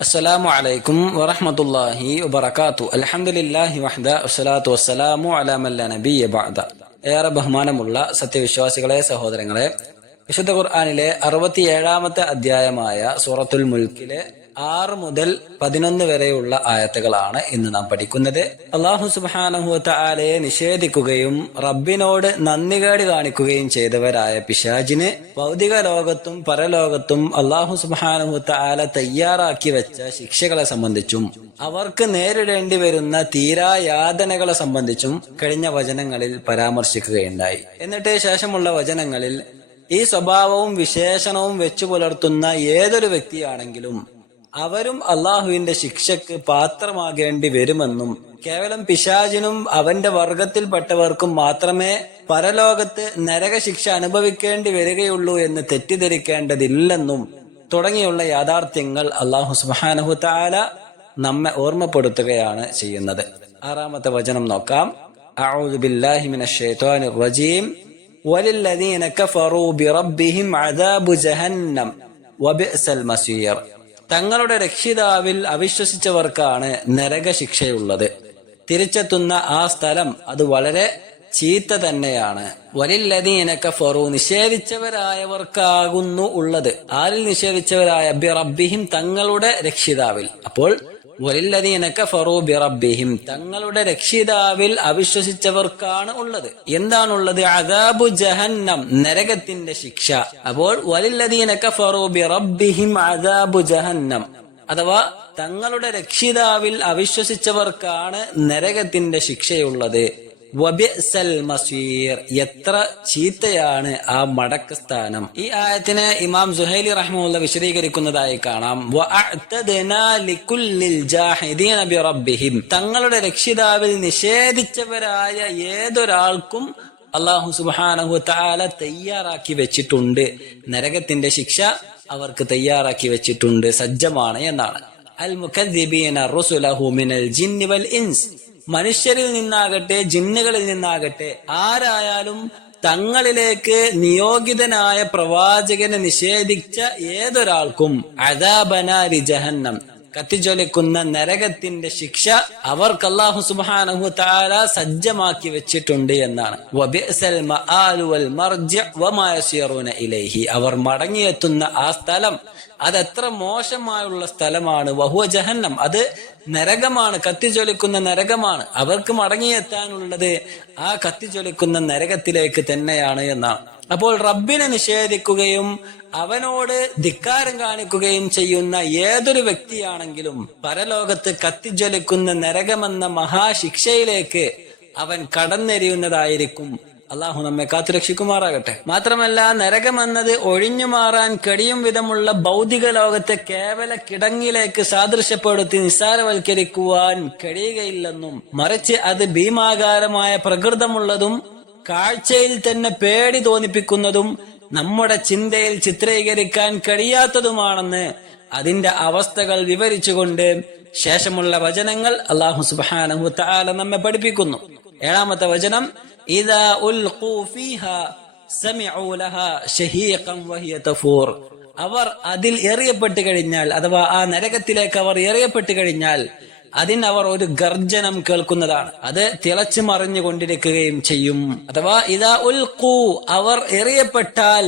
അസ്സലാമു അലൈക്കും വറഹ്മത്തുള്ളാഹി വബറകാതുഹു. അൽഹംദുലില്ലാഹി വഹ്ദ വസ്സലാത്തു വസ്സലാമു അലാ മൻ ലാ നബിയ്യ ബഅദ. ഏറെ ബഹുമാനമുള്ള സത്യവിശ്വാസികളെ, സഹോദരങ്ങളെ, വിശുദ്ധ ഖുർആനിലെ 67-ാമത്തെ അധ്യായമായ സൂറത്തുൽ മുൽക്കിലെ 6 മുതൽ 11 വരെയുള്ള ആയത്തുകളാണ് ഇന്ന് നാം പഠിക്കുന്നത്. അല്ലാഹു സുബ്ഹാനഹു വ തആലയെ നിഷേധിക്കുകയും റബ്ബിനോട് നന്ദികേട് കാണിക്കുകയും ചെയ്തവരായ പിശാചിന് ഭൗതിക ലോകത്തും പരലോകത്തും അല്ലാഹു സുബ്ഹാനഹു വ തആല തയ്യാറാക്കി വെച്ച ശിക്ഷകളെ സംബന്ധിച്ചും അവർക്ക് നേരിടേണ്ടി വരുന്ന തീരായാതനകളെ സംബന്ധിച്ചും കഴിഞ്ഞ വചനങ്ങളിൽ പരാമർശിക്കുകയുണ്ടായി. എന്നിട്ട് ശേഷമുള്ള വചനങ്ങളിൽ ഈ സ്വഭാവവും വിശേഷണവും വെച്ചു പുലർത്തുന്ന ഏതൊരു വ്യക്തിയാണെങ്കിലും അവരും അള്ളാഹുവിന്റെ ശിക്ഷക്ക് പാത്രമാകേണ്ടി വരുമെന്നും കേവലം പിശാചിനും അവന്റെ വർഗത്തിൽപ്പെട്ടവർക്കും മാത്രമേ പരലോകത്ത് നരകശിക്ഷ അനുഭവിക്കേണ്ടി വരികയുള്ളൂ എന്ന് തെറ്റിദ്ധരിക്കേണ്ടതില്ലെന്നും തുടങ്ങിയുള്ള യാഥാർത്ഥ്യങ്ങൾ അള്ളാഹു സുബ്ഹാനഹു വ തആല നമ്മെ ഓർമ്മപ്പെടുത്തുകയാണ് ചെയ്യുന്നത്. 6-ാമത്തെ വചനം നോക്കാം. അഊദു ബില്ലാഹി മിനശ് ശൈത്വാനിർ റജീം. വലില്ലദീന കഫറൂ ബിറബ്ബിഹിം അദാബു ജഹന്നം വബിഅ്സൽ മസീർ. തങ്ങളുടെ രക്ഷിതാവിൽ അവിശ്വസിച്ചവർക്കാണ് നരകശിക്ഷയുള്ളത്. തിരിച്ചെത്തുന്ന ആ സ്ഥലം അത് വളരെ ചീത്ത തന്നെയാണ്. വലില്ലദീന കഫറൂ, നിഷേധിച്ചവരായവർക്കാകുന്നു ഉള്ളത്. ആരിൽ നിഷേധിച്ചവരായ? ബിറബ്ബിഹിം, തങ്ങളുടെ രക്ഷിതാവിൽ. അപ്പോൾ വലില്ലദീന കഫറൂ ബിറബ്ബിഹിം, തങ്ങളുടെ രക്ഷിതാവിൽ അവിശ്വസിച്ചവർക്കാണ് ഉള്ളത്. എന്താണുള്ളത്? അദാബു ജഹന്നം, നരകത്തിന്റെ ശിക്ഷ. അപ്പോൾ വലില്ലദീന കഫറൂ ബിറബ്ബിഹിം അദാബു ജഹന്നം, അഥവാ തങ്ങളുടെ രക്ഷിതാവിൽ അവിശ്വസിച്ചവർക്കാണ് നരകത്തിന്റെ ശിക്ഷയുള്ളത്. വബിഅ്സൽ മസീർ, എത്ര ചീത്തയാണ് ആ മടക്ക സ്ഥാനം. ഈ ആയത്തിനെ ഇമാം സുഹൈലി റഹ്മത്തുള്ളാഹി വിശദീകരിക്കുന്നതായി കാണാം. വഅഅ്തദ്നാ ലികുല്ലിൽ ജാഹിദീന ബിറബ്ബിഹിം, തങ്ങളുടെ രക്ഷിതാവിൽ നിഷേധിച്ചവരായ ഏതൊരാൾക്കും അല്ലാഹു സുബ്ഹാനഹു വ തആല തയ്യാറാക്കി വെച്ചിട്ടുണ്ട്. നരകത്തിന്റെ ശിക്ഷ അവർക്ക് തയ്യാറാക്കി വെച്ചിട്ടുണ്ട്, സജ്ജമാണ് എന്നാണ്. അൽ മുകദ്ദിബീന റുസുലഹു മിനൽ ജിന്നി വൽ ഇൻസ്, മനുഷ്യരിൽ നിന്നാകട്ടെ ജിന്നുകളിൽ നിന്നാകട്ടെ ആരായാലും തങ്ങളിലേക്ക് നിയോഗിതനായ പ്രവാചകനെ നിഷേധിച്ച ഏതൊരാൾക്കും അദാബനാരി ജഹന്നം, കത്തിജ്വലിക്കുന്ന നരകത്തിന്റെ ശിക്ഷ അവർക്ക് അല്ലാഹു സുബ്ഹാനഹു വ തആല സജ്ജമാക്കി വെച്ചിട്ടുണ്ട് എന്നാണ്. വബിഅ്സൽ മആലു വൽ മർജിഅ വമാ യസിറൂന ഇലൈഹി, അവർ മടങ്ങിയെത്തുന്ന ആ സ്ഥലം അതെത്ര മോശമായുള്ള സ്ഥലമാണ്. വഹുവ ജഹന്നം, അത് നരകമാണ്, കത്തിജ്വലിക്കുന്ന നരകമാണ്. അവർക്ക് മടങ്ങിയെത്താനുള്ളത് ആ കത്തിജ്വലിക്കുന്ന നരകത്തിലേക്ക് തന്നെയാണ് എന്നാണ്. അപ്പോൾ റബ്ബിനെ നിഷേധിക്കുകയും അവനോട് ധിക്കാരം കാണിക്കുകയും ചെയ്യുന്ന ഏതൊരു വ്യക്തിയാണെങ്കിലും പരലോകത്ത് കത്തിജ്വലിക്കുന്ന നരകമെന്ന മഹാശിക്ഷയിലേക്ക് അവൻ കടന്നെരിയുന്നതായിരിക്കും. അള്ളാഹു നമ്മെ കാത്തുരക്ഷിക്കുമാറാകട്ടെ. മാത്രമല്ല, നരകമെന്നത് ഒഴിഞ്ഞു മാറാൻ കഴിയും വിധമുള്ള ഭൗതിക ലോകത്തെ കേവല കിടങ്ങിലേക്ക് സാദൃശ്യപ്പെടുത്തി നിസ്സാരവൽക്കരിക്കുവാൻ കഴിയുകയില്ലെന്നും മറിച്ച് അത് ഭീമാകാരമായ പ്രകൃതമുള്ളതും കാഴ്ചയിൽ തന്നെ പേടി തോന്നിപ്പിക്കുന്നതും നമ്മുടെ ചിന്തയിൽ ചിത്രീകരിക്കാൻ കഴിയാത്തതുമാണെന്ന് അതിന്റെ അവസ്ഥകൾ വിവരിച്ചുകൊണ്ട് ശേഷമുള്ള വചനങ്ങൾ അല്ലാഹു സുബ്ഹാനഹു വ തആല നമ്മെ പഠിപ്പിക്കുന്നു. 7-ാമത്തെ വചനം, ഇദാ ഉൽഖൂ ഫീഹാ സമിഉ ലഹാ ശഹീഖൻ വഹിയ തഫൂർ, അവർ അതിൽ എറിയപ്പെട്ട് കഴിഞ്ഞാൽ, അഥവാ ആ നരകത്തിലേക്ക് അവർ എറിയപ്പെട്ട് കഴിഞ്ഞാൽ അതിനവർ ഒരു ഗർജനം കേൾക്കുന്നതാണ്. അത് തിളച്ചു മറിഞ്ഞുകൊണ്ടിരിക്കുകയും ചെയ്യും. അഥവാ ഇദാ ഉൽഖൂ, അവർ എറിയപ്പെട്ടാൽ,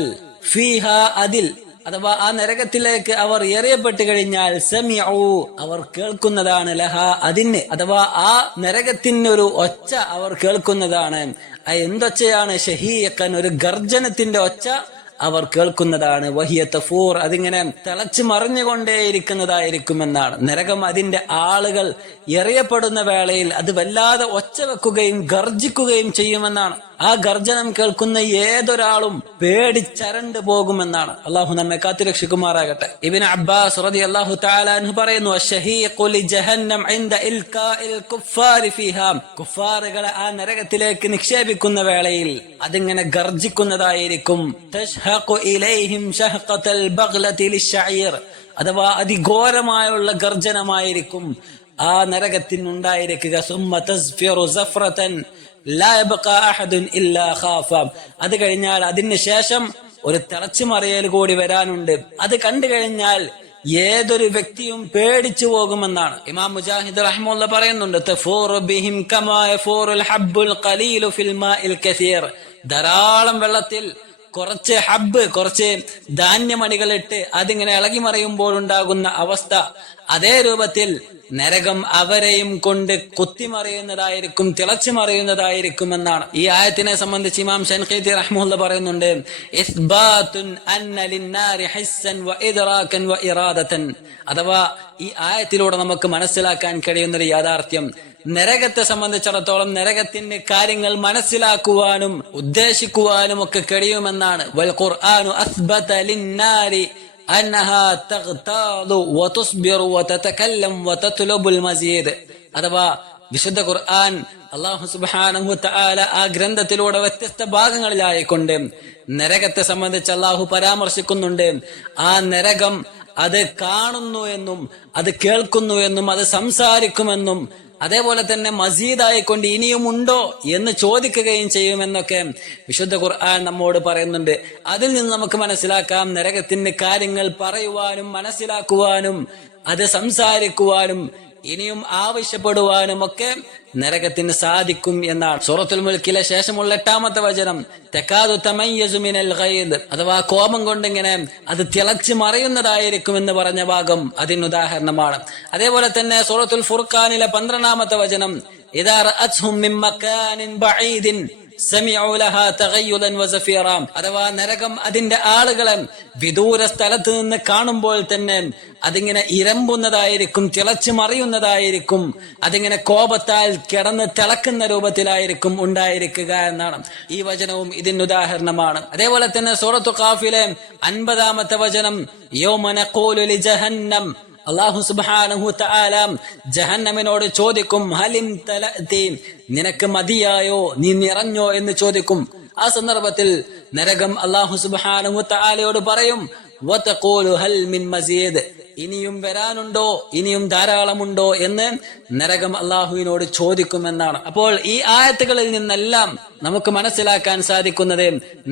ഫീഹാ അതിൽ, അഥവാ ആ നരകത്തിലേക്ക് അവർ എറിയപ്പെട്ട് കഴിഞ്ഞാൽ, സമിഉ അവർ കേൾക്കുന്നതാണ്, ലഹാ അതിന്, അഥവാ ആ നരകത്തിനൊരു ഒച്ച അവർ കേൾക്കുന്നതാണ്. എന്തൊച്ചയാണ്? ഷഹീഖൻ, ഒരു ഗർജനത്തിന്റെ ഒച്ച അവർ കേൾക്കുന്നതാണ്. വഹിയ തഫൂർ, അതിങ്ങനെ തിളച്ചു മറിഞ്ഞുകൊണ്ടേയിരിക്കുന്നതായിരിക്കുമെന്നാണ്. നരകം അതിന്റെ ആളുകൾ എറിയപ്പെടുന്ന വേളയിൽ അത് വല്ലാതെ ഒച്ച വെക്കുകയും ഗർജിക്കുകയും ചെയ്യുമെന്നാണ്. ആ ഗർജനം കേൾക്കുന്ന ഏതൊരാളും പേടിച്ചരണ്ടു പോകുമെന്നാണ്. അള്ളാഹു നമ്മെ കാത്തുരക്ഷിക്കുമാറാകട്ടെ. ഇബ്നു അബ്ബാസ് റളിയല്ലാഹു തആല അൻഹു പറയുന്നു, അശ്ശഹീഖു ലിജഹന്നം ഇൻദ ഇൽഖാഇൽ കുഫാരി ഫീഹാ, കുഫാറുകളെ ആ നരകത്തിലേക്ക് നിക്ഷേപിക്കുന്ന വേളയിൽ അതിങ്ങനെ ഗർജിക്കുന്നതായിരിക്കും. തശ്ഹഖു ഇലൈഹിം ശഹഖതൽ ബഗ്ലതി ലിശ്ശഈർ, അഥവാ അതിഘോരമായുള്ള ഗർജനമായിരിക്കും ആ നരകത്തിനുണ്ടായിരിക്കുക. സുമ്മ തസ്ഫിറു സഫ്റതൻ ലാ യബ്ഖാ അഹദുൻ ഇല്ലാ ഖാഫ, അത് കഴിഞ്ഞാൽ അതിന് ശേഷം ഒരു തിളച്ചുമറിയൽ കൂടി വരാനുണ്ട്. അത് കണ്ടു കഴിഞ്ഞാൽ ഏതൊരു വ്യക്തിയും പേടിച്ചു പോകുമെന്നാണ്. ഇമാം മുജാഹിദ് റഹ്മുള്ള പറയുന്നുണ്ട്, തഫൂറു ബിഹിം കമാ യഫൂറുൽ ഹബ്ബുൽ ഖലീലു ഫിൽ മാഇൽ കസീർ. ധാരാളം വെള്ളത്തിൽ കുറച്ച് ധാന്യമണികളിട്ട് അതിങ്ങനെ ഇളകി മറിയുമ്പോൾ ഉണ്ടാകുന്ന അവസ്ഥ, അതേ രൂപത്തിൽ നരകം അവരെയും കൊണ്ട് കുത്തിമറിയുന്നതായിരിക്കും, തിളച്ചു മറിയുന്നതായിരിക്കും എന്നാണ്. ഈ ആയത്തിനെ സംബന്ധിച്ച് ഇമാം ഷൻഖീതി റഹ്മത്തുള്ള പറയുന്നുണ്ട്, ഇസ്ബാതുൻ അന്ന ലിന്നാരി ഹിസ്സൻ വ ഇദ്റാകൻ വ ഇറാദതൻ. അഥവാ ഈ ആയത്തിലൂടെ നമുക്ക് മനസ്സിലാക്കാൻ കഴിയുന്ന ഒരു യാഥാർത്ഥ്യം, നരകത്തെ സംബന്ധിച്ചിടത്തോളം നരകത്തിന്റെ കാര്യങ്ങൾ മനസ്സിലാക്കുവാനും ഉദ്ദേശിക്കുവാനും ഒക്കെ കഴിയുമെന്നാണ്. വൽ ഖുർആനു അസ്ബത ലിന്നാരി അന്നഹാ തഗ്താദു വതുസ്ബിറു വതതകല്ലം വതത്ലുബുൽ മസീദ്. അഥവാ വിശുദ്ധ ഖുർആൻ അല്ലാഹു സുബ്ഹാനഹു വതആല ആ ഗ്രന്ഥത്തിലൂടെ വ്യത്യസ്ത ഭാഗങ്ങളിലായിക്കൊണ്ട് നരകത്തെ സംബന്ധിച്ച് അല്ലാഹു പരാമർശിക്കുന്നുണ്ട്. ആ നരകം അത് കാണുന്നു എന്നും അത് കേൾക്കുന്നു എന്നും അത് സംസാരിക്കുമെന്നും അതേപോലെ തന്നെ മസീദായിക്കൊണ്ട് ഇനിയും ഉണ്ടോ എന്ന് ചോദിക്കുകയും ചെയ്യുമെന്നൊക്കെ വിശുദ്ധ ഖുർആൻ നമ്മോട് പറയുന്നുണ്ട്. അതിൽ നിന്ന് നമുക്ക് മനസ്സിലാക്കാം, നരകത്തിന്റെ കാര്യങ്ങൾ പറയുവാനും മനസ്സിലാക്കുവാനും അത് സംസാരിക്കുവാനും ഇനിയും ആവശ്യപ്പെടുവാനും ഒക്കെ നരകത്തിന് സാധിക്കും എന്നാണ്. സൂറത്തുൽ മുൽക്കിലെ ശേഷമുള്ള 8-ാമത്തെ വചനം, തകാദു തമയ്യസു മിനൽ ഗൈദ്, അഥവാ കോപം കൊണ്ടിങ്ങനെ അത് തിളച്ചു മറിയുന്നതായിരിക്കും എന്ന് പറഞ്ഞ ഭാഗം അതിനുദാഹരണമാണ്. അതേപോലെ തന്നെ സൂറത്തുൽ ഫുർഖാനിലെ 12-ാമത്തെ വചനം, ഇദാ റഅത്ഹും മിൻ മകാനിൻ ബഈദിൻ സമിഉ ലഹാ തഗയ്യുദൻ വസഫീറ. അഥവാ നരകം അതിന്റെ ആളുകളെ വിദൂര സ്ഥലത്ത് നിന്ന് കാണുമ്പോൾ തന്നെ അതിങ്ങനെ ഇരമ്പുന്നതായിരിക്കും, തിളച്ചു മറിയുന്നതായിരിക്കും, അതിങ്ങനെ കോപത്താൽ കിടന്ന് തിളക്കുന്ന രൂപത്തിലായിരിക്കും ഉണ്ടായിരിക്കുക എന്നാണ്. ഈ വചനവും ഇതിന് ഉദാഹരണമാണ്. അതേപോലെ തന്നെ സൂറത്തു ഖാഫിലെ 50-ാമത്തെ വചനം, യൗമ നഖൂലു ലിജഹന്നം, അല്ലാഹു സുബ്ഹാനഹു വതആല ജഹന്നമിനോട് ചോദിക്കും, ഹലിം തലഅതി, നിനക്ക് മതിയായോ, നീ നിറഞ്ഞോ എന്ന് ചോദിക്കും. ആ സന്ദർഭത്തിൽ നരകം അല്ലാഹു സുബ്ഹാനഹു വതആലയോട് പറയും, വതഖൂലു ഹൽ മിൻ മസീദ്, ഇനിയും വരാനുണ്ടോ, ഇനിയും ധാരാളമുണ്ടോ എന്ന് നരകം അല്ലാഹുവിനോട് ചോദിക്കുമെന്നാണ്. അപ്പോൾ ഈ ആയത്തുകളിൽ നിന്നെല്ലാം നമുക്ക് മനസ്സിലാക്കാൻ സാധിക്കുന്നത്,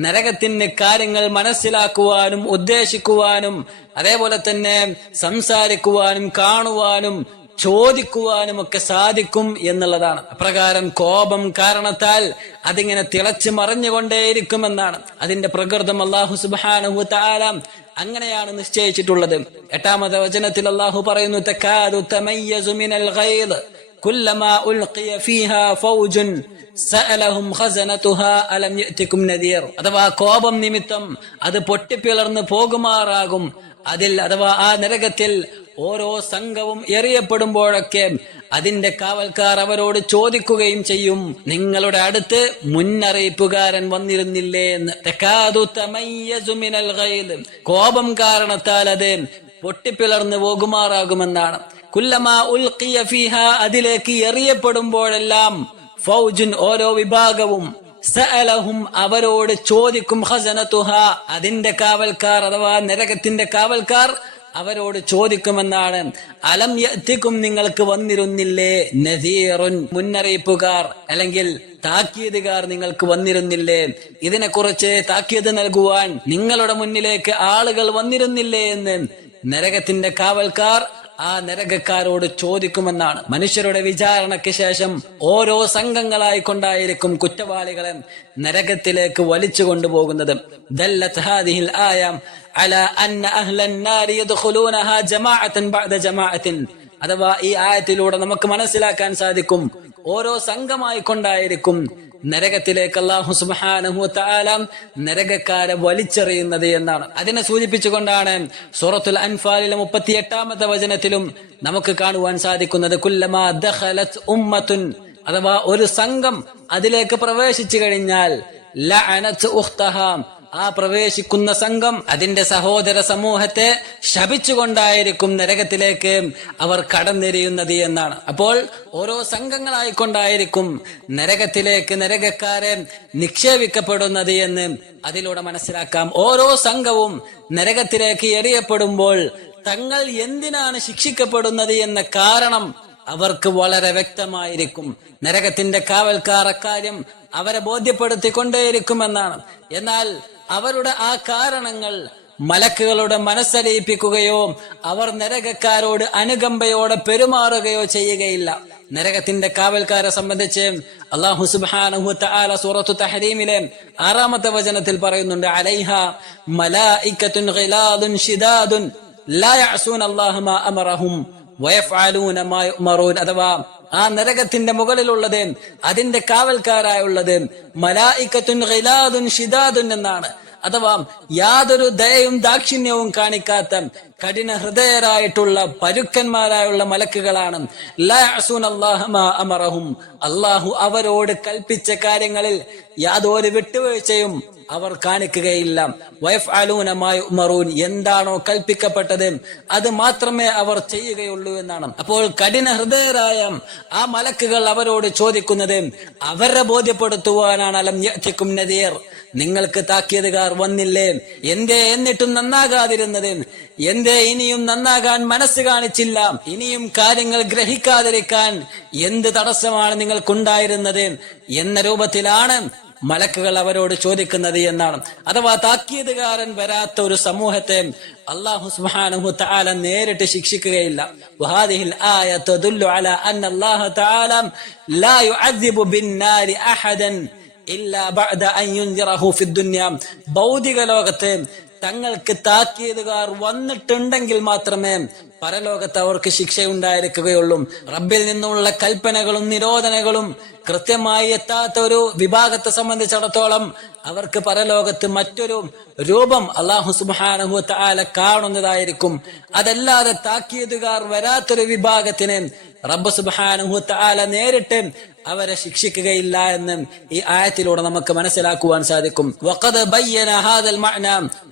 നരകത്തിന്റെ കാര്യങ്ങൾ മനസ്സിലാക്കുവാനും ഉദ്ദേശിക്കുവാനും അതേപോലെ തന്നെ സംസാരിക്കുവാനും കാണുവാനും ചോദിക്കുവാനും ഒക്കെ സാധിക്കും എന്നുള്ളതാണ്. അപ്രകാരം കോപം കാരണത്താൽ അതിങ്ങനെ തിളച്ചു മറിഞ്ഞുകൊണ്ടേയിരിക്കുമെന്നാണ്. അതിന്റെ പ്രകൃതം അല്ലാഹു സുബ്ഹാനഹു വതആല അങ്ങനെയാണ് നിശ്ചയിച്ചിട്ടുള്ളത്. 8-ാമത്തെ വചനത്തിൽ അല്ലാഹു പറയുന്നു, തകാദു തമയ്യസു മിനൽ ഗൈദ് കുല്ലമാ ഉൽഖിയ ഫീഹാ ഫൗജുൻ സഅലഹും ഖസനതുഹാ അലം യഅതികും നദീർ. അഥവാ കോപം നിമിത്തം അത് പൊട്ടിപ്പിളർന്ന് പോകുമാറാകും. അതിൽ അഥവാ ആ നരകത്തിൽ ഓരോ സംഘവും എറിയപ്പെടുമ്പോഴൊക്കെ അതിന്റെ കാവൽക്കാർ അവരോട് ചോദിക്കുകയും ചെയ്യും, നിങ്ങളുടെ അടുത്ത് മുന്നറിയിപ്പുകാരൻ വന്നിരുന്നില്ലേ എന്ന്. തകാദു തമയ്യസു മിനൽ ഗൈദ്, കോപം കാരണത്താൽ അത് പൊട്ടിപ്പിളർന്ന് പോകുമാറാകുമെന്നാണ്. കുല്ലമാ ഉൽഖിയ ഫീഹാ, അതിലേക്ക് എറിയപ്പെടുമ്പോഴെല്ലാം ഫൗജുൻ, ഓരോ വിഭാഗവും, സഅലഹും, അവരോട് ചോദിക്കും, ഖസനതുഹാ, അതിന്റെ കാവൽക്കാർ അഥവാ നരകത്തിന്റെ കാവൽക്കാർ അവരോട് ചോദിക്കുമെന്നാണ്. അലം യഅതികും, നിങ്ങൾക്ക് വന്നിരുന്നില്ലേ, നദീറുൻ, മുന്നറിയിപ്പുകാർ അല്ലെങ്കിൽ താക്കീതുകാർ നിങ്ങൾക്ക് വന്നിരുന്നില്ലേ, ഇതിനെക്കുറിച്ച് താക്കീത് നൽകുവാൻ നിങ്ങളുടെ മുന്നിലേക്ക് ആളുകൾ വന്നിരുന്നില്ലേ എന്ന് നരകത്തിന്റെ കാവൽക്കാർ ആ നരകക്കാരോട് ചോദിക്കുമെന്നാണ്. മനുഷ്യരുടെ വിചാരണയ്ക്ക് ശേഷം ഓരോ സംഘങ്ങളായി കൊണ്ടായിരിക്കും കുറ്റവാളികളെ നരകത്തിലേക്ക് വലിച്ചു കൊണ്ടുപോകുന്നത്. ദല്ലത് ഹാദിഹിൽ ആയ അലാ അന്ന അഹ്ലൻ നാരി യദ്ഖുലൂനഹാ ജമാഅതൻ ബഅദ ജമാഅത്തിൻ. അഥവാ ഈ ആയത്തിലൂടെ നമുക്ക് മനസ്സിലാക്കാൻ സാധിക്കും, ഓരോ സംഘമായി കൊണ്ടായിരിക്കും നരകത്തിലേക്ക് അല്ലാഹു സുബ്ഹാനഹു വതആല നരകക്കാരെ വലിച്ചെറിയുന്നത് എന്നാണ്. അതിനെ സൂചിപ്പിച്ചുകൊണ്ടാണ് സൂറത്തുൽ അൻഫാലിലെ 38-ാമത്തെ വചനത്തിലും നമുക്ക് കാണുവാൻ സാധിക്കുന്നത്, കുല്ലമാ ദഖലത് ഉമ്മത്തുൻ, അഥവാ ഒരു സംഘം അതിലേക്ക് പ്രവേശിച്ചു കഴിഞ്ഞാൽ ലഅനത് ഉഖ്തഹാ, ആ പ്രവേശിക്കുന്ന സംഘം അതിന്റെ സഹോദര സമൂഹത്തെ ശപിച്ചുകൊണ്ടായിരിക്കും നരകത്തിലേക്ക് അവർ കടന്നെരിയുന്നത് എന്നാണ്. അപ്പോൾ ഓരോ സംഘങ്ങളായിക്കൊണ്ടായിരിക്കും നരകത്തിലേക്ക് നരകക്കാരെ നിക്ഷേപിക്കപ്പെടുന്നത് എന്ന് അതിലൂടെ മനസ്സിലാക്കാം. ഓരോ സംഘവും നരകത്തിലേക്ക് എറിയപ്പെടുമ്പോൾ തങ്ങൾ എന്തിനാണ് ശിക്ഷിക്കപ്പെടുന്നത് എന്ന കാരണം അവർക്ക് വളരെ വ്യക്തമായിരിക്കും. നരകത്തിന്റെ കാവൽക്കാർ അക്കാര്യം അവരെ ബോധ്യപ്പെടുത്തിക്കൊണ്ടേയിരിക്കുമെന്നാണ്. എന്നാൽ അവരുടെ ആ കാരണങ്ങൾ മലക്കുകളുടെ മനസ്സലിയിപ്പിക്കുകയോ അവർ നരകക്കാരോട് അനുകമ്പയോടെ പെരുമാറുകയോ ചെയ്യുകയില്ല. നരകത്തിന്റെ കാവൽക്കാരെ സംബന്ധിച്ച് അല്ലാഹു സുബ്ഹാനഹു വ തആല സൂറത്തു തഹരീമിലെ 6-ാമത്തെ വചനത്തിൽ പറയുന്നുണ്ട്, അലൈഹ മലായികത്തുൻ ഗിലാദുൻ ശിദാദുൻ ലാ യഅസൂന അല്ലാഹ മാ അമറഹും വയഫ്അലൂന മാ യുഅ്മറൂൻ. അഥവാ ആ നരകത്തിന്റെ മുകളിലുള്ളത്, അതിന്റെ കാവൽക്കാരായുള്ളത് മലായികത്തുൻ ഗിലാദുൻ ശിദാദുൻ എന്നാണ്. അഥവാ യാതൊരു ദയയും ദാക്ഷിണ്യവും കാണിക്കാത്ത കഠിന ഹൃദയരായിട്ടുള്ള പരുക്കന്മാരായുള്ള മലക്കുകളാണ്. ലാ യഅസൂന അല്ലാഹ മാ അമറഹും, അല്ലാഹു അവരോട് കൽപ്പിച്ച കാര്യങ്ങളിൽ യാതൊരു വിട്ടുവീഴ്ചയും അവർ കാണിക്കുകയില്ല. വയഫ്അലൂന മാ യുഅ്മറൂൻ, എന്താണോ കൽപ്പിക്കപ്പെട്ടത് അത് മാത്രമേ അവർ ചെയ്യുകയുള്ളൂ എന്നാണ്. അപ്പോൾ കഠിന ഹൃദയരായ ആ മലക്കുകൾ അവരോട് ചോദിക്കുന്നത് അവരെ ബോധ്യപ്പെടുത്തുവാനാണ്. അലം യഅതികും നദീർ, നിങ്ങൾക്ക് താക്കീതുകാർ വന്നില്ലേ? എന്തേ എന്നിട്ടും നന്നാകാതിരുന്നത്? എന്തേ ഇനിയും നന്നാകാൻ മനസ്സ് കാണിച്ചില്ല? ഇനിയും കാര്യങ്ങൾ ഗ്രഹിക്കാതിരിക്കാൻ എന്ത് തടസ്സമാണ് നിങ്ങൾക്കുണ്ടായിരുന്നത് എന്ന രൂപത്തിലാണ് മലക്കുകൾ അവരോട് ചോദിക്കുന്നത് എന്നാണ്. അഥവാ താക്കീതുകാരൻ വരാത്ത ഒരു സമൂഹത്തെ അല്ലാഹു സുബ്ഹാനഹു വ തആല നേരിട്ട് ശിക്ഷിക്കുകയില്ല. വഹാദിഹിൽ ആയ തദുല്ലു അലാ അന്ന അല്ലാഹു തആല ലാ യുഅദ്ദിബു ബിന്നാരി അഹദൻ ഇല്ലാ ബഅദ അൻ യുൻദിറഹു ഫിദ്ദുനിയ. ഭൗതിക ലോകത്തെ തങ്ങൾക്ക് താക്കീതുകാർ വന്നിട്ടുണ്ടെങ്കിൽ മാത്രമേ പരലോകത്ത് അവർക്ക് ശിക്ഷയുണ്ടായിരിക്കുകയുള്ളൂ. റബ്ബിൽ നിന്നുള്ള കൽപ്പനകളും നിരോധനങ്ങളും കൃത്യമായി എത്താത്ത ഒരു വിഭാഗത്തെ സംബന്ധിച്ചിടത്തോളം അവർക്ക് പരലോകത്ത് മറ്റൊരു രൂപം അല്ലാഹു സുബ്ഹാനഹു വ തആല കാണുന്നതായിരിക്കും. അതല്ലാതെ താക്കീതുകാർ വരാത്തൊരു വിഭാഗത്തിന് റബ്ബ് സുബ്ഹാനഹു വ തആല നേരിട്ട് അവരെ ശിക്ഷിക്കുകയില്ല എന്ന് ഈ ആയത്തിലൂടെ നമുക്ക് മനസ്സിലാക്കുവാൻ സാധിക്കും. വഖദ് ബയ്യന ഹാദൽ മഅന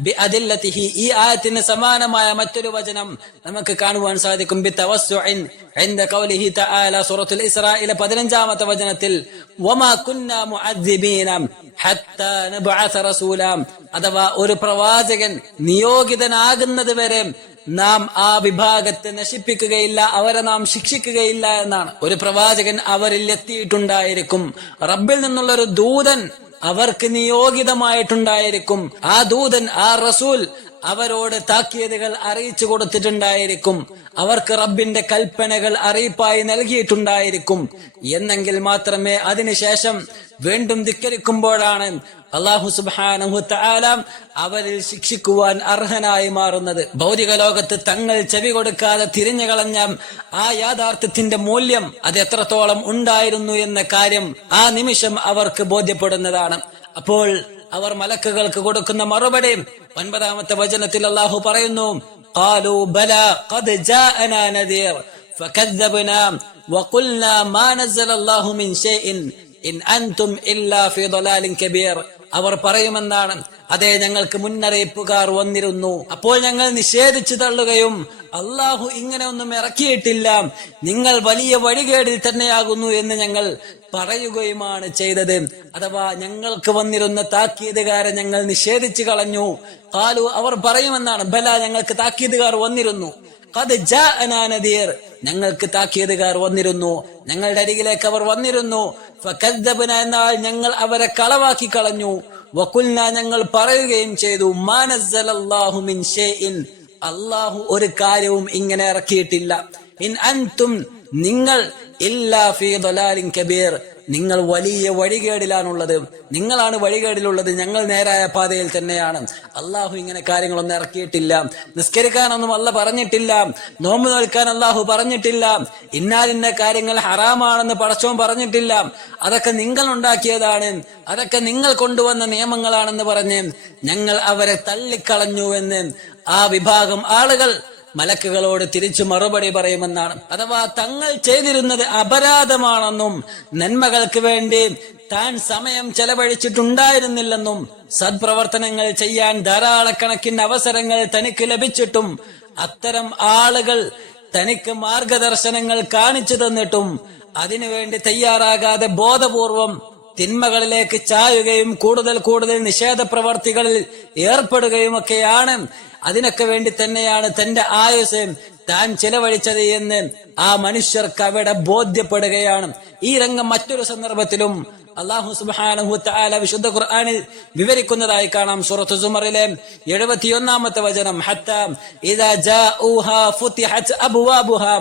ബിഅദില്ലതിഹി, ഈ ആയത്തിന് സമാനമായ മറ്റൊരു വചനം നമുക്ക് കാണുവാൻ സാധിക്കും. ബിതവസ്സുഇൻ ഇൻദ ഖൗലിഹി തആല സൂറത്തുൽ ഇസ്രായിലെ 15-ാമത്തെ വചനത്തിൽ വമാ കുന്നാ മുഅദ്ദിബീന ഹത്താ നബ്അസ റസൂല, അഥവാ ഒരു പ്രവാചകൻ നിയോഗിതനാകുന്നത് വരെ നാം ആ വിഭാഗത്തെ നശിപ്പിക്കുകയില്ല, അവരെ നാം ശിക്ഷിക്കുകയില്ല എന്നാണ്. ഒരു പ്രവാചകൻ അവരിൽ എത്തിയിട്ടുണ്ടായിരിക്കും, റബ്ബിൽ നിന്നുള്ളൊരു ദൂതൻ അവർക്ക് നിയോഗിതമായിട്ടുണ്ടായിരിക്കും. ആ ദൂതൻ, ആ റസൂൽ അവരോട് താക്കീതുകൾ അറിയിച്ചു കൊടുത്തിട്ടുണ്ടായിരിക്കും, അവർക്ക് റബ്ബിന്റെ കൽപ്പനകൾ അറിയിപ്പായി നൽകിയിട്ടുണ്ടായിരിക്കും. എന്നെങ്കിൽ മാത്രമേ അതിനുശേഷം വീണ്ടും ധിക്കരിക്കുമ്പോഴാണ് അല്ലാഹു സുബ്ഹാനഹു വ തആല അവരിൽ ശിക്ഷിക്കുവാൻ അർഹനായി മാറുന്നത്. ഭൗതിക ലോകത്ത് തങ്ങൾ ചെവി കൊടുക്കാതെ തിരിഞ്ഞു കളഞ്ഞ ആ യാഥാർത്ഥ്യത്തിന്റെ മൂല്യം അത് എത്രത്തോളം ഉണ്ടായിരുന്നു എന്ന കാര്യം ആ നിമിഷം അവർക്ക് ബോധ്യപ്പെടുന്നതാണ്. അപ്പോൾ അവർ മലക്കുകൾക്ക് കൊടുക്കുന്ന മറുപടി 9-ാമത്തെ വചനത്തിൽ അല്ലാഹു പറയുന്നു, ഖാലൂ ബലാ ഖദ് ജാഅനാ നദീർ ഫകദ്ദബ്നാ വഖുൽനാ മാ നസ്സലല്ലാഹു മിൻ ഷൈഇൻ ഇൻ അൻതും ഇല്ലാ ഫീ ളലാലിൻ കബീർ. അവർ പറയുമെന്നാണ്, അതെ, ഞങ്ങൾക്ക് മുന്നറിയിപ്പുകാർ വന്നിരുന്നു, അപ്പോൾ ഞങ്ങൾ നിഷേധിച്ചു തള്ളുകയും അല്ലാഹു ഇങ്ങനെ ഒന്നും ഇറക്കിയിട്ടില്ല, നിങ്ങൾ വലിയ വഴികേടിൽ തന്നെയാകുന്നു എന്ന് ഞങ്ങൾ പറയുകയുമാണ് ചെയ്തത്. അഥവാ ഞങ്ങൾക്ക് വന്നിരുന്ന താക്കീതുകാരെ ഞങ്ങൾ നിഷേധിച്ചു കളഞ്ഞു. ഖാലു, അവർ പറയുമെന്നാണ്, ബല, ഞങ്ങൾക്ക് താക്കീതുകാർ വന്നിരുന്നു. ഖദ് ജാഅനാ നദീർ, ഞങ്ങൾക്ക് താക്കീതുകാർ വന്നിരുന്നു, ഞങ്ങളുടെ അരികിലേക്ക് അവർ വന്നിരുന്നു. ഫകദ്ദബ്ന, എന്നാൽ ഞങ്ങൾ അവരെ കളവാക്കി കളഞ്ഞു. വഖുൽന, ഞങ്ങൾ പറയുകയും ചെയ്തു, മാ നസ്സലല്ലാഹു മിൻ ഷൈഇൻ, അല്ലാഹു ഒരു കാര്യവും ഇങ്ങനെ ഇറക്കിയിട്ടില്ല. ഇൻ അൻതും, നിങ്ങൾ ഇല്ലാ ഫീ ളലാലിൻ കബീർ, നിങ്ങൾ വലിയ വഴികേടിലാണുള്ളത്, നിങ്ങളാണ് വഴികേടിലുള്ളത്, ഞങ്ങൾ നേരായ പാതയിൽ തന്നെയാണ്. അല്ലാഹു ഇങ്ങനെ കാര്യങ്ങളൊന്നും ഇറക്കിയിട്ടില്ല. നിസ്കരിക്കാനൊന്നും അല്ല പറഞ്ഞിട്ടില്ല, നോമ്പ് നോൽക്കാൻ അല്ലാഹു പറഞ്ഞിട്ടില്ല, ഇന്നാലിന്ന കാര്യങ്ങൾ ഹറാമാണെന്ന് പടച്ചോൻ പറഞ്ഞിട്ടില്ല, അതൊക്കെ നിങ്ങൾ ഉണ്ടാക്കിയതാണ്, അതൊക്കെ നിങ്ങൾ കൊണ്ടുവന്ന നിയമങ്ങളാണെന്ന് പറഞ്ഞ് ഞങ്ങൾ അവരെ തള്ളിക്കളഞ്ഞുവെന്ന് ആ വിഭാഗം ആളുകൾ മലക്കുകളോട് തിരിച്ചു മറുപടി പറയുമെന്നാണ്. അഥവാ തങ്ങൾ ചെയ്തിരുന്നത് അപരാധമാണെന്നും നന്മകൾക്ക് വേണ്ടി താൻ സമയം ചെലവഴിച്ചിട്ടുണ്ടായിരുന്നില്ലെന്നും സദ്പ്രവർത്തനങ്ങൾ ചെയ്യാൻ ധാരാളക്കണക്കിന് അവസരങ്ങൾ തനിക്ക് ലഭിച്ചിട്ടും അത്തരം ആളുകൾ തനിക്ക് മാർഗദർശനങ്ങൾ കാണിച്ചു തന്നിട്ടും അതിനുവേണ്ടി തയ്യാറാകാതെ ബോധപൂർവം തിന്മകളിലേക്ക് ചായുകയും കൂടുതൽ കൂടുതൽ നിഷേധ പ്രവർത്തികളിൽ ഏർപ്പെടുകയും ഒക്കെയാണ്. അതിനൊക്കെ വേണ്ടി തന്നെയാണ് തന്റെ ആയുസ് താൻ ചെലവഴിച്ചത് എന്ന് ആ മനുഷ്യർക്ക് അവിടെ ബോധ്യപ്പെടുകയാണ്. ഈ രംഗം മറ്റൊരു സന്ദർഭത്തിലും അല്ലാഹു സുബ്ഹാനഹു വ തആല വിശുദ്ധ ഖുർആനിൽ വിവരിക്കുന്നതായി കാണാം. സൂറത്ത് സുമറിലെ 71-ാമത്തെ വചനം, ഹത്താ ഇദാ ജാഊഹാ ഫുതിഹത് അബ്വാബുഹാ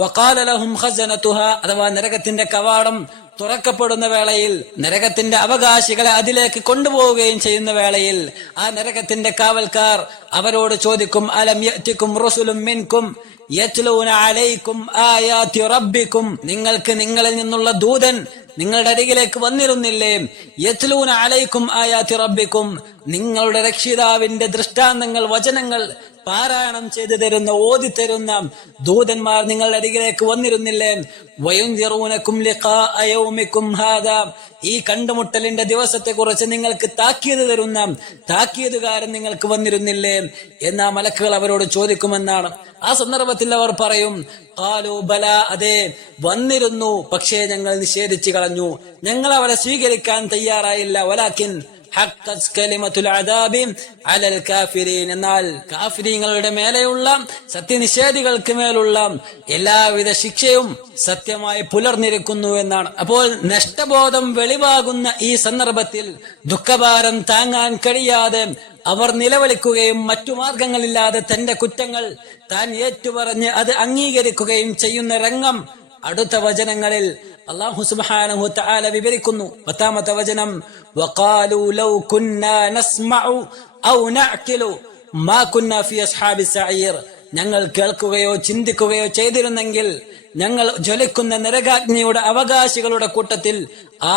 വഖാല ലഹും ഖസനതുഹാ, അഥവാ നരകത്തിന്റെ കവാടം തുറക്കപ്പെടുന്ന വേളയിൽ, നരകത്തിന്റെ അവകാശികളെ അതിലേക്ക് കൊണ്ടുപോവുകയും ചെയ്യുന്ന വേളയിൽ ആ നരകത്തിന്റെ കാവൽക്കാർ അവരോട് ചോദിക്കും, അലം യഅതികും റസുലും മിൻകും യത്ലൂന അലൈക്കും ആയാതി റബ്ബിക്കും, നിങ്ങൾക്ക് നിങ്ങളിൽ നിന്നുള്ള ദൂതൻ നിങ്ങളുടെ അരികിലേക്ക് വന്നിരുന്നില്ലേ? യത്ലൂന അലൈക്കും ആയാതി റബ്ബിക്കും, നിങ്ങളുടെ രക്ഷിതാവിന്റെ ദൃഷ്ടാന്തങ്ങൾ, വചനങ്ങൾ പാരായണം ചെയ്തു തരുന്ന, ഓതി തരുന്ന ദൂതന്മാർ നിങ്ങളുടെ അരികിലേക്ക് വന്നിരുന്നില്ലേ? വയുൻദിറൂനകും ലിഖാഅ യൗമികും ഹാദാ, ഈ കണ്ടുമുട്ടലിന്റെ ദിവസത്തെ കുറിച്ച് നിങ്ങൾക്ക് താക്കീത് തരുന്ന താക്കീതുകാരൻ നിങ്ങൾക്ക് വന്നിരുന്നില്ലേ എന്നാ മലക്കുകൾ അവരോട് ചോദിക്കുമെന്നാണ്. ആ സന്ദർഭത്തിൽ അവർ പറയും, ഖാലൂ ബലാ, അതെ വന്നിരുന്നു, പക്ഷേ ഞങ്ങൾ നിഷേധിച്ചു കളഞ്ഞു, ഞങ്ങൾ അവരെ സ്വീകരിക്കാൻ തയ്യാറായില്ല. വലാകിൻ ഹഖ്ഖത് കലിമത്തുൽ അദാബി അലൽ കാഫിരീൻ, എന്നാൽ കാഫിരീങ്ങളുടെ മേലെയുള്ള, സത്യനിഷേധികൾക്ക് മേലുള്ള എല്ലാവിധ ശിക്ഷയും സത്യമായി പുലർന്നിരിക്കുന്നു എന്നാണ്. അപ്പോൾ നഷ്ടബോധം വെളിവാകുന്ന ഈ സന്ദർഭത്തിൽ ദുഃഖഭാരം താങ്ങാൻ കഴിയാതെ അവർ നിലവിളിക്കുകയും മറ്റു മാർഗങ്ങളില്ലാതെ തന്റെ കുറ്റങ്ങൾ താൻ ഏറ്റുപറഞ്ഞ് അത് അംഗീകരിക്കുകയും ചെയ്യുന്ന രംഗം അടുത്ത വചനങ്ങളിൽ അല്ലാഹു സുബ്ഹാനഹു വ തആല വിവരിക്കുന്നു. 10-ാമത്തെ വചനം, വഖാലൂ ലൗ കുന്നാ നസ്മഉ ഔ നഅഖിലു മാ കുന്നാ ഫീ അസ്ഹാബിസ് സഈർ, ഞങ്ങൾ കേൾക്കുകയോ ചിന്തിക്കുകയോ ചെയ്തിരുന്നെങ്കിൽ ഞങ്ങൾ ജ്വലിക്കുന്ന നരകാഗ്നിയുടെ അവകാശികളുടെ കൂട്ടത്തിൽ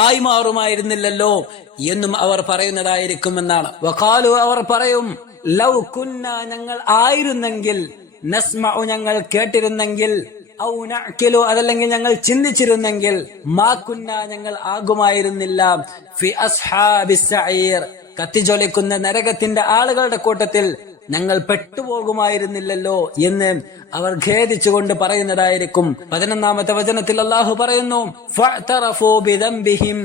ആയി മാറുമായിരുന്നില്ലല്ലോ എന്നും അവർ പറയുന്നതായിരിക്കുമെന്നാണ്. വഖാലു, അവർ പറയും, ലൗ കുന്നാ, ഞങ്ങൾ ആയിരുന്നെങ്കിൽ, നസ്മഉ, ഞങ്ങൾ കേട്ടിരുന്നെങ്കിൽ, ഔ നഅഖിലു, അതല്ലെങ്കിൽ ഞങ്ങൾ ചിന്തിച്ചിരുന്നെങ്കിൽ, മാ കുന്നാ, ഞങ്ങൾ ആകുമായിരുന്നില്ല, ഫി അസ്ഹാബിസ് സഈർ, കത്തിജ്വലിക്കുന്ന നരകത്തിന്റെ ആളുകളുടെ കൂട്ടത്തിൽ ഞങ്ങൾ പെട്ടുപോകുമായിരുന്നില്ലല്ലോ എന്ന് അവർ ഖേദിച്ചുകൊണ്ട് പറയുന്നതായിരിക്കും. 11-ാമത്തെ വചനത്തിൽ അല്ലാഹു പറയുന്നു, ഫഅതറഫൂ ബിദംബിഹിം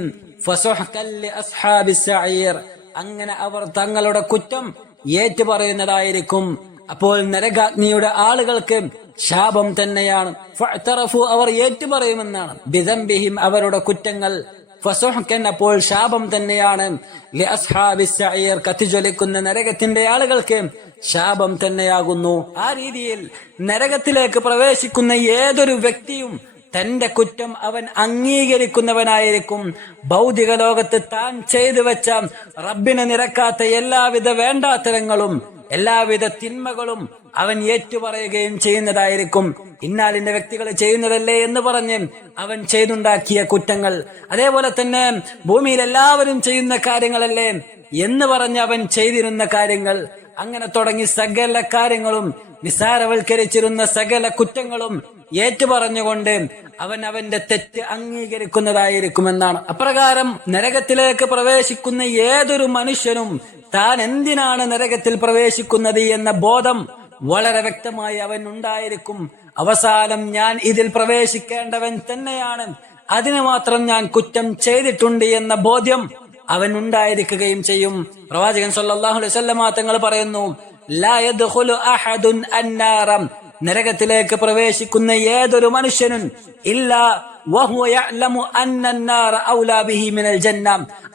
ഫസുഹ്കൻ ലിഅസ്ഹാബിസ് സഈർ, അങ്ങനെ അവർ തങ്ങളുടെ കുറ്റം ഏറ്റുപറയുന്നതായിരിക്കും. അപ്പോൾ നരകാഗ്നിയുടെ ആളുകൾക്ക് ശാപം തന്നെയാണ്. ഫഅതറഫു, അവർ ഏറ്റുപറയുമെന്നാണ്, ബിദംബിഹിം, അവരുടെ കുറ്റങ്ങൾ, ഫസുഹ്കൻ, അപ്പോൾ ശാപം തന്നെയാണ്, ലിഅസ്ഹാബിസ് സഈർ, കത്തിജ്വലിക്കുന്ന നരകത്തിന്റെ ആളുകൾക്ക് ശാപം തന്നെയാകുന്നു. ആ രീതിയിൽ നരകത്തിലേക്ക് പ്രവേശിക്കുന്ന ഏതൊരു വ്യക്തിയും തന്റെ കുറ്റം അവൻ അംഗീകരിക്കുന്നവനായിരിക്കും. ഭൗതിക ലോകത്ത് താൻ ചെയ്തു വെച്ച റബ്ബിനെ നിരക്കാത്ത എല്ലാവിധ വേണ്ടാത്തരങ്ങളും എല്ലാവിധ തിന്മകളും അവൻ ഏറ്റുപറയുകയും ചെയ്യുന്നതായിരിക്കും. ഇന്നാലിന്റെ വ്യക്തികൾ ചെയ്യുന്നതല്ലേ എന്ന് പറഞ്ഞ് അവൻ ചെയ്തുണ്ടാക്കിയ കുറ്റങ്ങൾ, അതേപോലെ തന്നെ ഭൂമിയിൽ എല്ലാവരും ചെയ്യുന്ന കാര്യങ്ങളല്ലേ എന്ന് പറഞ്ഞ് അവൻ ചെയ്തിരുന്ന കാര്യങ്ങൾ, അങ്ങനെ തുടങ്ങി സകല കാര്യങ്ങളും, നിസാരവൽക്കരിച്ചിരുന്ന സകല കുറ്റങ്ങളും ഏറ്റുപറഞ്ഞുകൊണ്ട് അവൻ അവന്റെ തെറ്റ് അംഗീകരിക്കുന്നതായിരിക്കുമെന്നാണ്. അപ്രകാരം നരകത്തിലേക്ക് പ്രവേശിക്കുന്ന ഏതൊരു മനുഷ്യനും താൻ എന്തിനാണ് നരകത്തിൽ പ്രവേശിക്കുന്നത് എന്ന ബോധം വളരെ വ്യക്തമായി അവൻ ഉണ്ടായിരിക്കും. അവസാനം ഞാൻ ഇതിൽ പ്രവേശിക്കേണ്ടവൻ തന്നെയാണ്, അതിന് മാത്രം ഞാൻ കുറ്റം ചെയ്തിട്ടുണ്ട് എന്ന ബോധ്യം അവൻ ഉണ്ടായിരിക്കുകയും ചെയ്യും. പ്രവാചകൻ സല്ലല്ലാഹു അലൈഹി വസല്ലം തങ്ങൾ പറയുന്നു, ലാ യദ്ഖുലു അഹദുൻ അന്നാറ, നരകത്തിലേക്ക് പ്രവേശിക്കുന്ന ഏതൊരു മനുഷ്യനും ഇല്ലാ വഹുവ യഅലമു അന്നന്നാറ ഔലാ ബിഹി മിനൽ ജന്ന,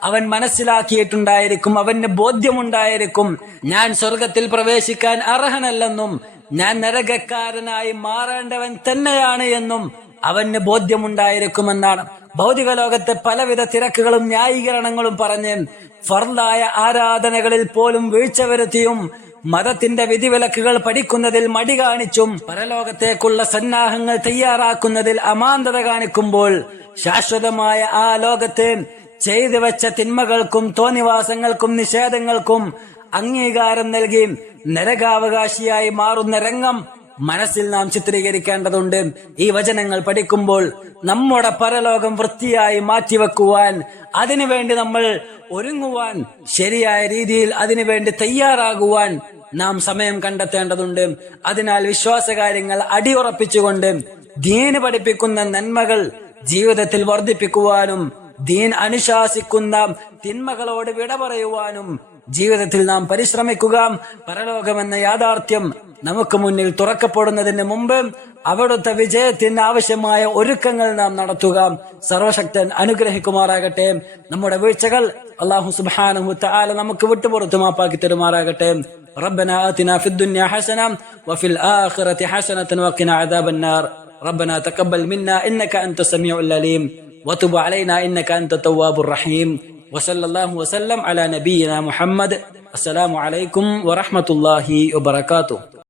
അവൻ മനസ്സിലാക്കിയിട്ടുണ്ടായിരിക്കും, അവന് ബോധ്യമുണ്ടായിരിക്കും ഞാൻ സ്വർഗത്തിൽ പ്രവേശിക്കാൻ അർഹനല്ലെന്നും ഞാൻ നരകക്കാരനായി മാറേണ്ടവൻ തന്നെയാണ് എന്നും അവന് ബോധ്യമുണ്ടായിരിക്കുമെന്നാണ്. ഭൗതിക ലോകത്തെ പലവിധ തിരക്കുകളും ന്യായീകരണങ്ങളും പറഞ്ഞ് ഫർദായ ആരാധനകളിൽ പോലും വീഴ്ച വരുത്തിയും മതത്തിന്റെ വിധിവിലക്കുകൾ പഠിക്കുന്നതിൽ മടി കാണിച്ചും പരലോകത്തേക്കുള്ള സന്നാഹങ്ങൾ തയ്യാറാക്കുന്നതിൽ അമാന്തത കാണിക്കുമ്പോൾ ശാശ്വതമായ ആ ലോകത്തെ ചെയ്തു വെച്ച തിന്മകൾക്കും തോന്നിവാസങ്ങൾക്കും നിഷേധങ്ങൾക്കും അംഗീകാരം നൽകി നരകാവകാശിയായി മാറുന്ന രംഗം മനസ്സിൽ നാം ചിത്രീകരിക്കേണ്ടതുണ്ട്. ഈ വചനങ്ങൾ പഠിക്കുമ്പോൾ നമ്മുടെ പരലോകം വൃത്തിയായി മാറ്റിവെക്കുവാൻ, അതിനുവേണ്ടി നമ്മൾ ഒരുങ്ങുവാൻ, ശരിയായ രീതിയിൽ അതിനുവേണ്ടി തയ്യാറാകുവാൻ നാം സമയം കണ്ടെത്തേണ്ടതുണ്ട്. അതിനാൽ വിശ്വാസകാര്യങ്ങൾ അടിയുറപ്പിച്ചുകൊണ്ട് ദീന് പഠിപ്പിക്കുന്ന നന്മകൾ ജീവിതത്തിൽ വർദ്ധിപ്പിക്കുവാനും ദീൻ അനുശാസിക്കുന്ന തിന്മകളോട് വിട പറയുവാനും ജീവിതത്തിൽ നാം പരിശ്രമിക്കുക. പരലോകമെന്ന യാഥാർത്ഥ്യം നമുക്ക് മുന്നിൽ തുറക്കപ്പെടുന്നതിന് മുമ്പ് അവിടുത്തെ വിജയത്തിന് ആവശ്യമായ ഒരുക്കങ്ങൾ നാം നടത്തുക. സർവശക്തൻ അനുഗ്രഹിക്കുമാറാകട്ടെ. നമ്മുടെ വീഴ്ചകൾ അല്ലാഹു സുബ്ഹാനഹു വ തആല നമുക്ക് വിട്ടുപുറത്തു മാപ്പാക്കി തരുമാറാകട്ടെ. ربنا آتنا في الدنيا حسنة وفي الآخرة حسنة وقنا عذاب النار. ربنا تقبل منا إنك أنت السميع العليم وتب علينا إنك أنت التواب الرحيم. وصلى الله وسلم على نبينا محمد. السلام عليكم ورحمة الله وبركاته.